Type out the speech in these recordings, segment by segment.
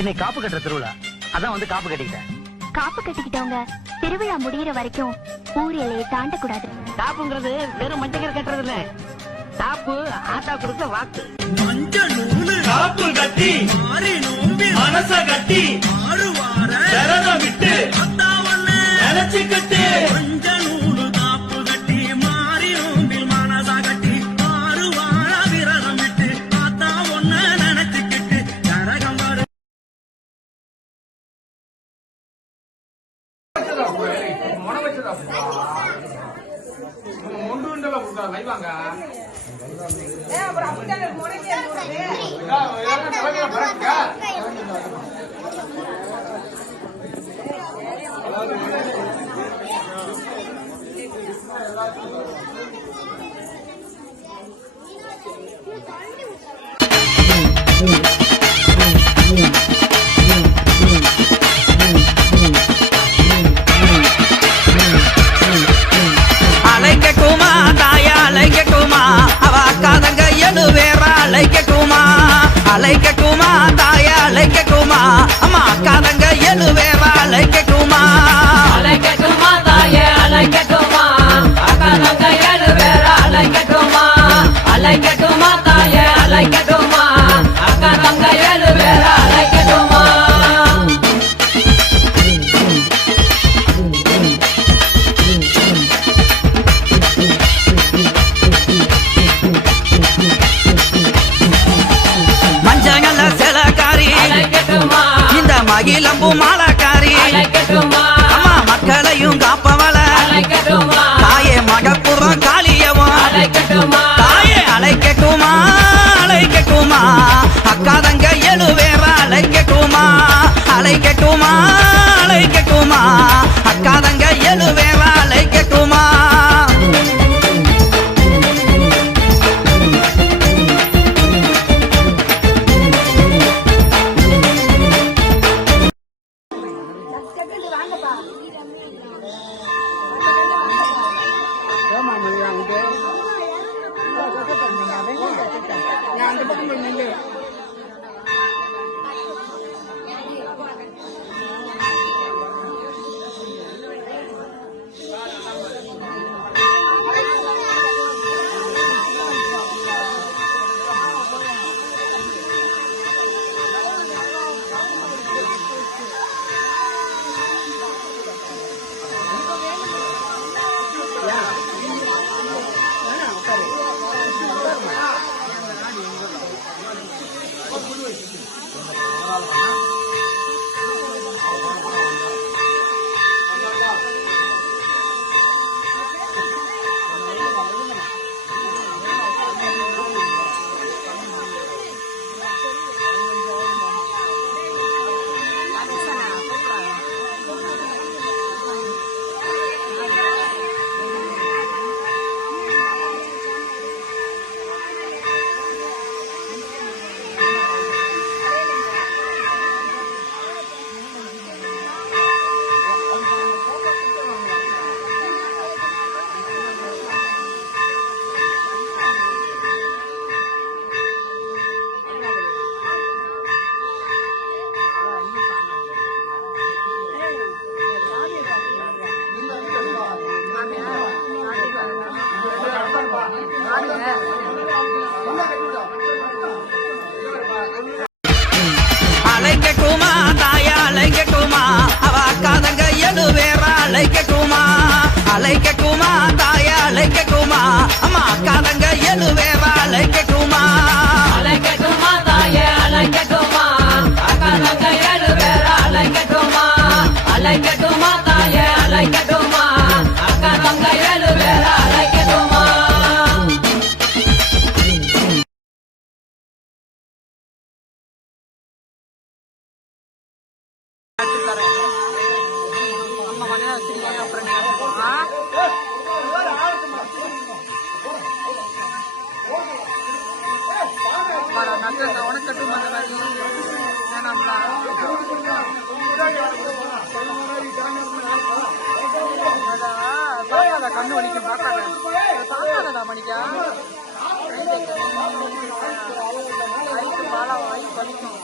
இன்னைக்கு காப்பு கட்டுற திருவிழா, அதான் வந்து காப்பு கட்டிக்கிட்டேன். காப்பு கட்டிக்கிட்டவங்க திருவிழா முடியற வரைக்கும் ஊர் எல்லையை தாண்டக்கூடாது. காப்புங்கிறது வெறும் மஞ்சள் கட்டுறது இல்ல, காப்பு ஆத்தா கொடுக்க வாக்கு. மஞ்சள் நூலு காப்பு கட்டி மாறி நோம்பி மனச கட்டி மாறுவார விட்டு நினைச்சுக்கிட்டு மஞ்சள் நூலு காப்பு கட்டி மாறி நோம்பி மனச கட்டி மாறுவார விரதம் விட்டு ஆத்தா ஒன்ன நினைச்சுக்கிட்டு கரகம் வரும். அலைக்கட்டுமா தாயா அலைக்கட்டுமா அம்மா அக்காதங்க எழு வேற அலைக்கட்டுமா அலைக்கட்டுமா தாயே அலைக்கட்டுமா அக்காதங்க எழு வேற அலைக்கட்டுமா அலைக்கட்டுமா தாயே அலைக்கட்டுமா அக்காதங்க எழு வேற அலைக்கட்டுமா இந்த மகிழம்பு மாலக்காரி அம்மா மக்களையும் காப்பவள தாயே மகப்புறம் காளியவன் தாயே அழைக்கட்டுமா அழைக்கட்டுமா அக்காதங்க எழு வேற அழைக்கட்டுமா அழைக்கட்டுமா அழைக்கட்டுமா அக்காதங்க எழு வேற அழைக்கட்டுமா அலைக்கட்டுமா தாயா அலைக்கட்டுமா அவ அக்காதங்க எழு வேற அலைக்கட்டுமா அலைக்கட்டுமா தாயா அலைக்கட்டுமா அம்மா அக்காதங்க எழு வேற அலைக்கட்டுமா அலைக்கட்டுமா தாயே அலைக்கட்டுமா அக்காதங்க எழு வேற அலைக்கட்டுமா அலைக்கட்டுமா தாயே அலைக்கட்டுமா அக்காதங்க எழு வேற அலைக்கட்டுமா கண்ணு வலிக்கும் பார்க்காத மணிக்கா பாலா வாங்கி வலிக்கும்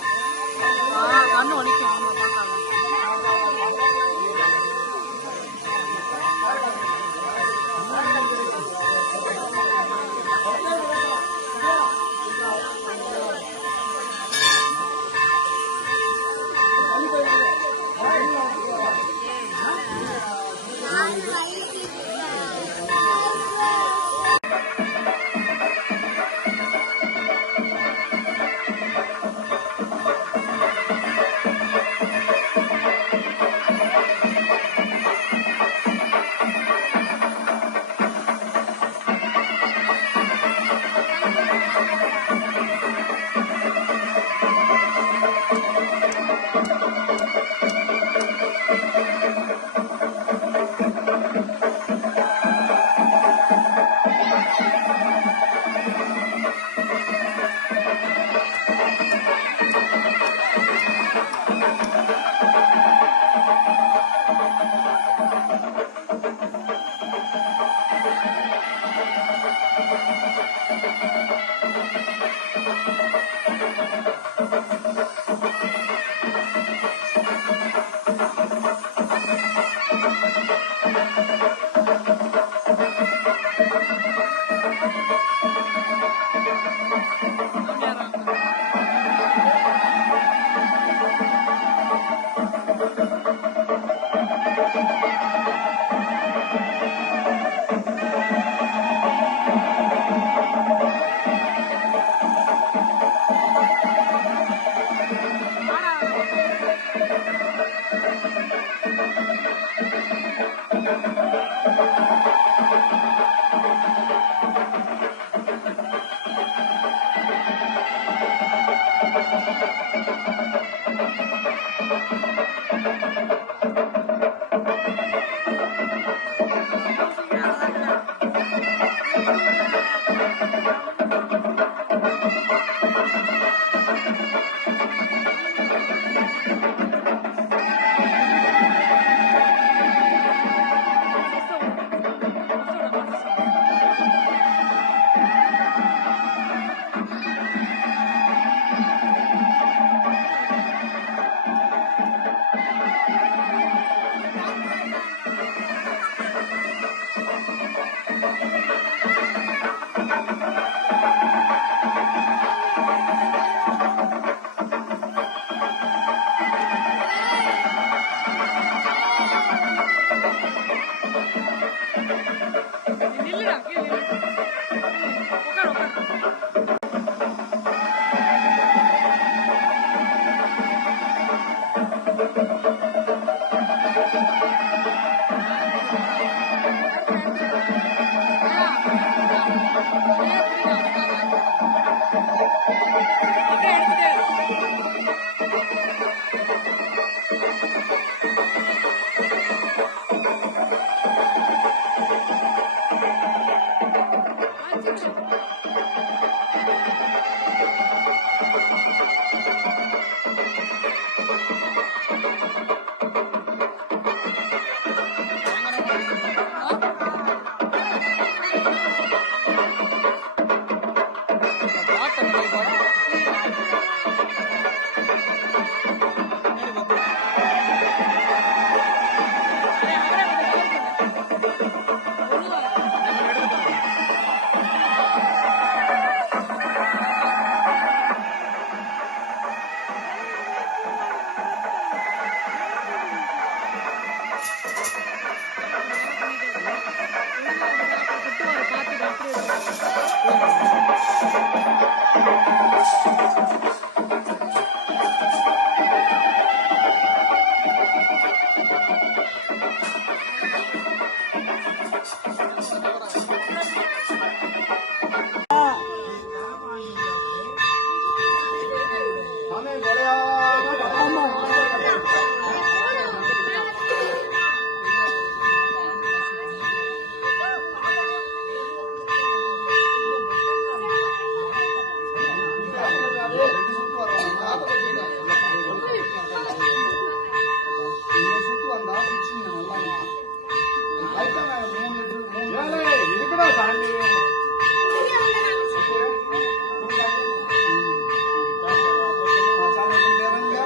சாமி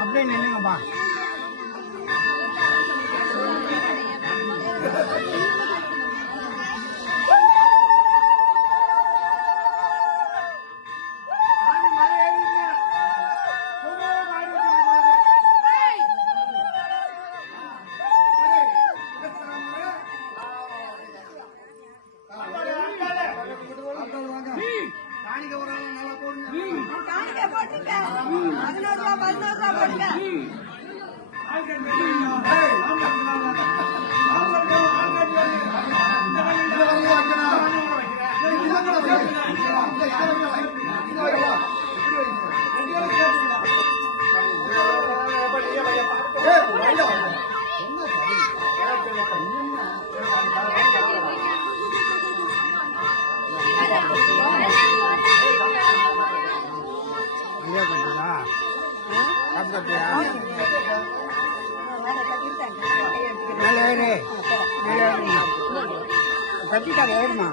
அப்படியே நின்னுங்கப்பா. கட்டிட்டாங்க ஏறுமா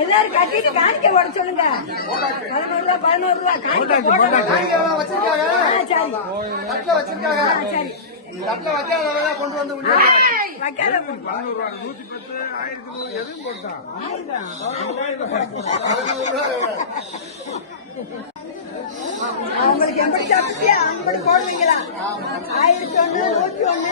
எல்லாரும் கட்டிட்டு காணிக்க போட சொல்லுங்க. 11 ரூபா 11 ரூபா கொண்டு வந்து எதுவும் போட்டா அவங்களுக்கு எப்படி சாப்பிட்டியா அம்படி போடுவீங்களா? 1001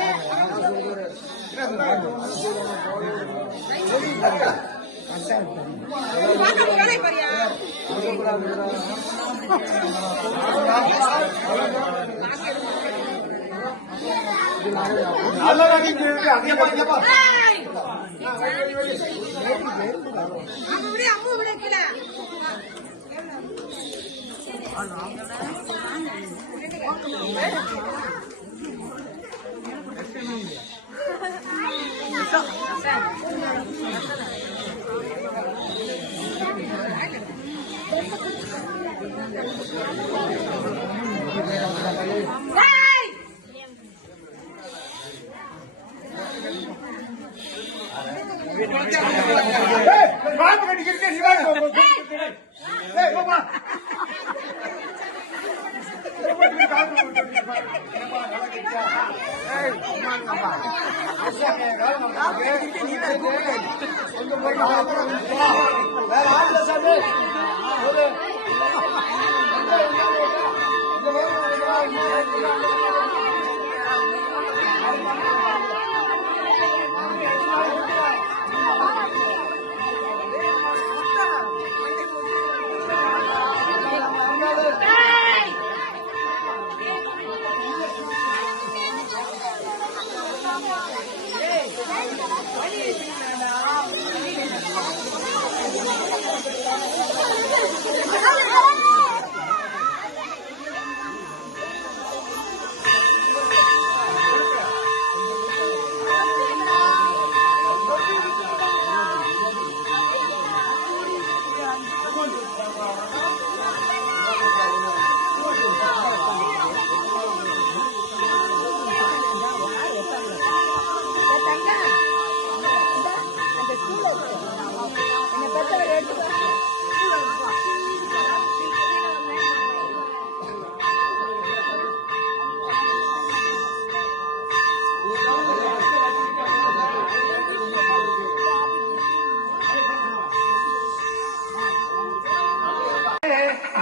வேற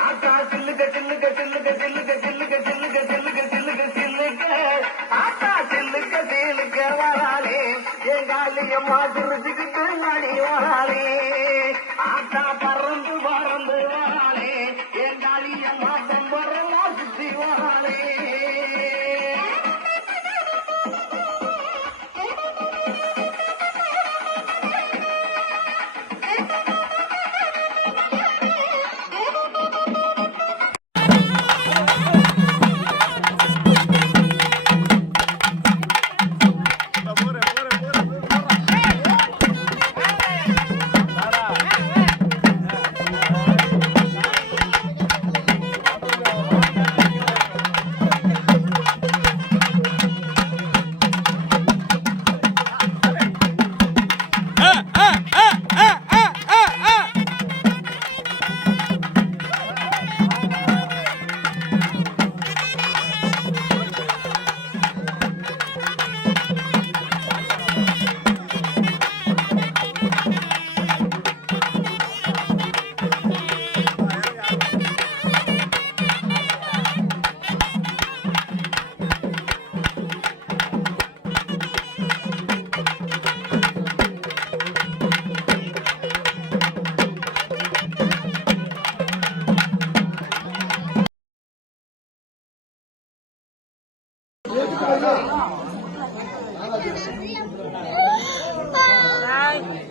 ஆத்தா சில்லுக்க சில்லுக்க சில்லுக்க சில்லுக்க சில்லுக்க சில்லுக்க சில்லுக்க சில்லுக்க சில்லுக்க ஆத்தா சில்லுக்க சில்லுக்க வராளே எங்காலியம்மா சிரிச்சுக்கிட்டு அடி வராளே ஆத்தா பறந்து பறந்து வராளே எங்காலியம்மா பம்பரமா சுத்தி வராளே.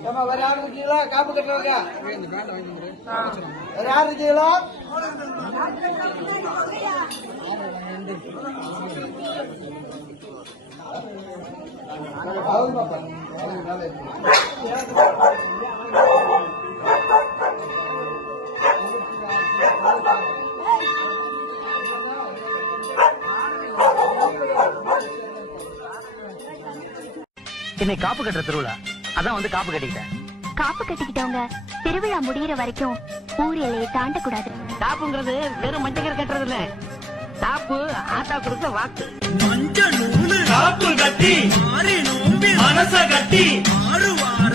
ஏம்மா, வேற யாரும் இருக்கீங்களா காப்பு கட்டுறவங்க? வேற யாரும் இருக்கீங்களா? அவங்க பாப்பா, அவங்க மேல இருக்கு. இன்னைக்கு காப்பு கட்டுற திருவிழா, அதான் வந்து காப்பு கட்டிக்கிட்டேன். காப்பு கட்டிக்கிட்டவங்க திருவிழா முடியிற வரைக்கும் ஊர் எல்லையை தாண்டக்கூடாது. தாப்புங்கிறது வெறும் மஞ்சக்கரை கட்டுறது இல்ல. தாப்பு ஆத்தா கொடுத்த வாக்கு. மஞ்ச நூலு காப்பு கட்டி மாறி நோம்பி மனச கட்டி ஆறு வார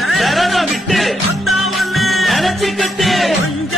விட்டு அத்தா ஒண்ணு நினைச்சுக்கிட்டு கொஞ்ச